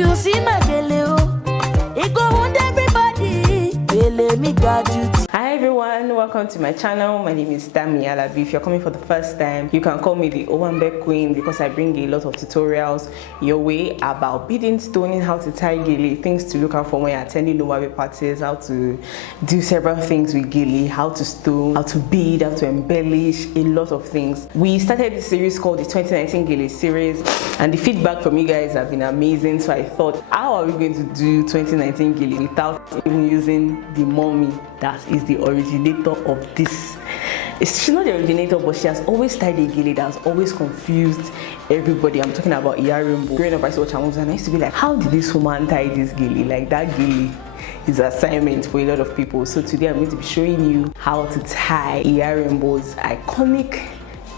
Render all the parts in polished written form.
If you see my gele, oh, it go wound everybody. Gele me got you. Hi everyone, welcome to my channel. My name is Damie Alabi. If you're coming for the first time, you can call me the Owanbe Queen because I bring a lot of tutorials your way about beading, stoning, how to tie gele, things to look out for when you're attending Owanbe parties, how to do several things with gele, how to stone, how to bead, how to embellish, a lot of things. We started this series called the 2019 Gele series and the feedback from you guys have been amazing, so I thought, how are we going to do 2019 Gele without even using the mommy that is the originator of this? She's not the originator, but she has always tied a gele that has always confused everybody. I'm talking about Yarimbo. Growing up, I saw Chamus and I used to be like, how did this woman tie this gele? Like, that gele is an assignment for a lot of people. So today I'm going to be showing you how to tie Yarimbo's iconic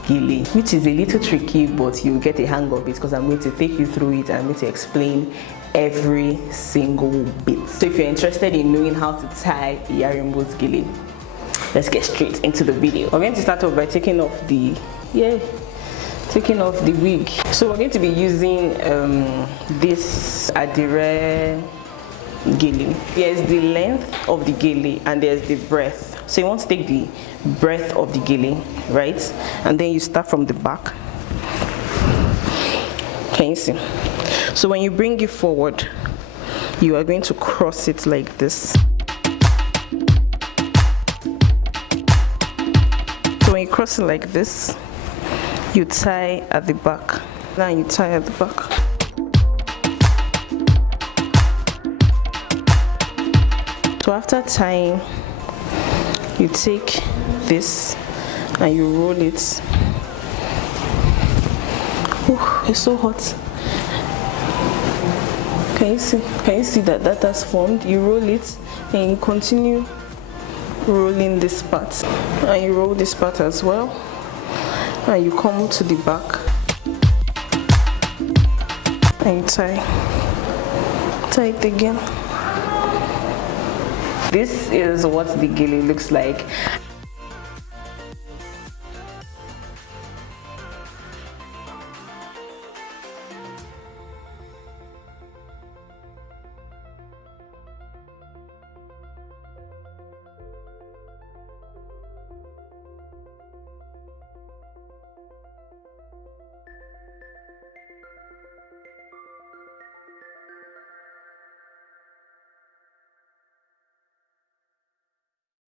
gele, which is a little tricky, but you'll get a hang of it because I'm going to take you through it and I'm going to explain every single bit. So if you're interested in knowing how to tie Yarimbo's gele, let's get straight into the video. We're going to start off by taking off the wig. So we're going to be using this Adire gele. There's the length of the gele and there's the breadth. So you want to take the breadth of the gele, right? And then you start from the back. Can you see? So when you bring it forward, you are going to cross it like this. So when you cross it like this, you tie at the back. Now you tie at the back. So after tying, you take this and you roll it. Oh, it's so hot. Can you see that has formed? You roll it and you continue rolling this part. And you roll this part as well. And you come to the back. And you tie it again. This is what the gele looks like.